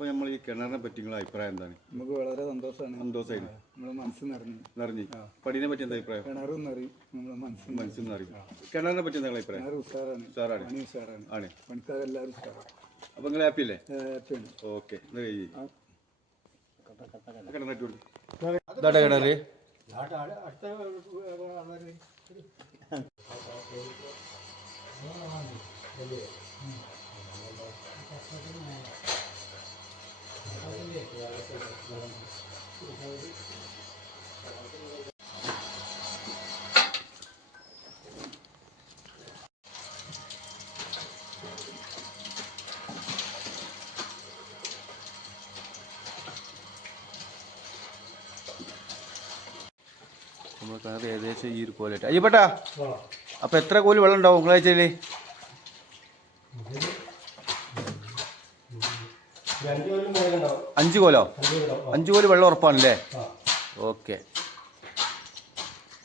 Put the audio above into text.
അപ്പോൾ നമ്മൾ ഈ കിണറിനെ പറ്റി നിങ്ങളുടെ അഭിപ്രായം എന്താണ്? നമുക്ക് വളരെ സന്തോഷമായി. നമ്മുടെ മനസ്സ് നിറഞ്ഞു. പടിനെ പറ്റി എന്താ അഭിപ്രായം? കിണറും നിറയും, നമ്മുടെ മനസ്സും നിറയും. കിണറിനെ പറ്റി എന്താ അഭിപ്രായം? ഉഷാറാണ്. ആണ്. പണിക്കാരെല്ലാവരും ഉഷാറാണ്. അപ്പോൾ നിങ്ങൾ ഹാപ്പി അല്ലേ? ഹാപ്പിയാണ്. ഓക്കെ. കിണറ് നമ്മൾ കിണർ ഏകദേശം ഈ ഒരു കോലായിട്ട്. അയ്യപ്പെട്ടാ, അപ്പം എത്ര കോല് വെള്ളം ഉണ്ടാവും നിങ്ങളാഴ്ചയിൽ? 5 കോലോ? 5 കോല് വെള്ളം ഉറപ്പാണല്ലേ? ഓക്കെ.